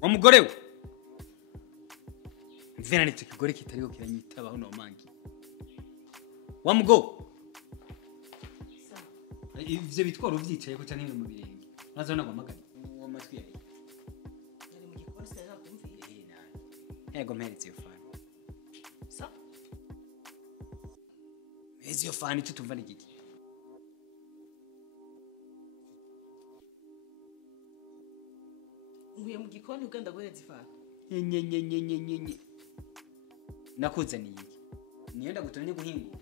Wamugore we. Mvena ni tukigore kitariho kiranyitabaho no mangi. Wamugo. Ivyo bitwaro vyicaye ko cyane mu birenge. Nazona gwamagana. Uwo matwi yari. Nari mu gikoni sera kumvira. Ego mperetse yo fani. Sa. Ezi yo fani tutumva ni giki. Nguye mu gikoni ugenda guhereza ifana. Nye. Nakuzaniye iki? Niyo ndagutonye guhinga.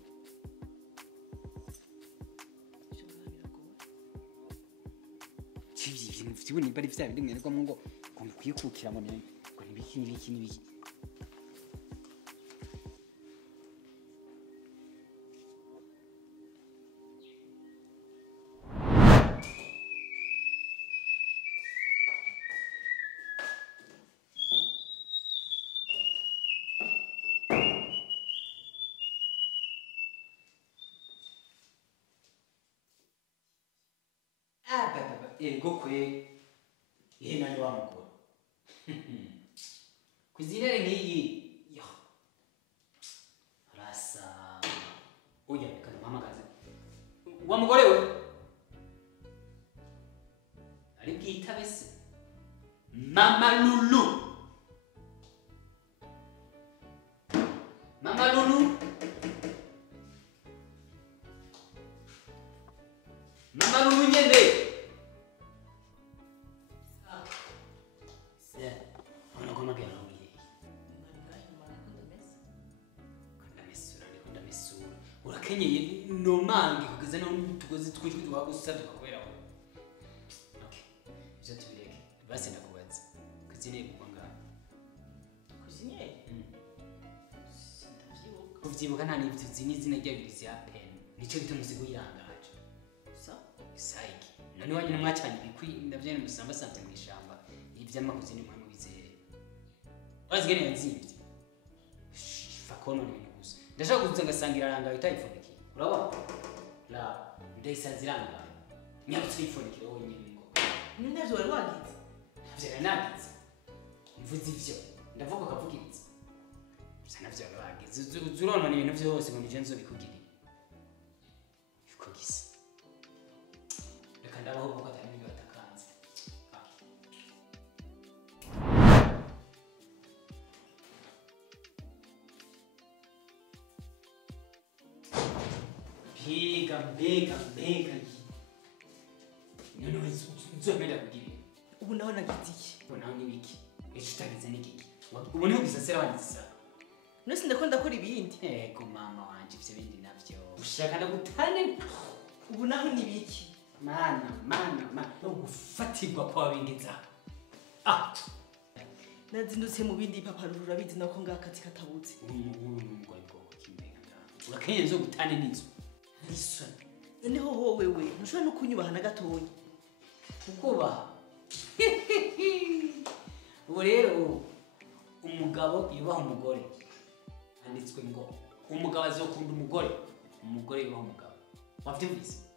Ibintu ni bari vya bindi mwereko ngo kwikukira mu nene ngo nibiki. Ego kwe yena ni wamukora kuzirere ngiyi yo rasa oya kana mama kaze wamugore we ari bwitabese mama Lulu nyende Kenyeye no mangi kugeza no tugozi twishwe twagusa tukakweraho. Okay. Ivyo tubireke. Basi ndakubaza. Kuzine kugwanga. Kuzine? Kuvyibuka nta n'ivyo zini zina ryabirizi ya pen. Nico gituma usigo yirangaje. So? Isaiki. None wanyu mwacanye bikwi ndavyene musamba sanze mwishamba. Ivyama kuzine mwe mubizere. Bazigene yanzimvye. Fakono ni gusa. Ndashaka kuza ngasangira ranga itayifuniki. Urabona? La, ndayisaziranga. Nyabutse ifuniki wowe nyine ngo. Ninde byo wari wagize? Navyo nagize. Mvuze ivyo. Ndavuga kavugiritse. Bisa navyo wagize. Zuronona ibintu byose ngo nijenzo bikugirira. Ikogisa. Reka ndabaho kuko atari niyo atakanze. Bega. None nzomera kugirira. Ubu naho nagize iki? Ubu naho nibiki? Ejo utagize n'igiki? Ubu niho gisasera wanditsa. Nose ndakunda kora ibindi. Ego mama wanje ivyo bindi navyo. Ushaka ndagutane. Ubu naho nibiki? Mana. No gufatirwa kwa bingeza. Nazindutse mu bindi papa rurabizi nako ngakazi katabuze. Umugore bwo kimbenga. Urakenye zo gutane n'inzu. Nisoni. Niho ho wewe ntushobora no kunyubaha na gatonya. Ukubaha. Ubu rero umugabo yubaha umugore. Handitswe ngo umugabo azokunda umugore yubaha umugabo. Wavyumvise?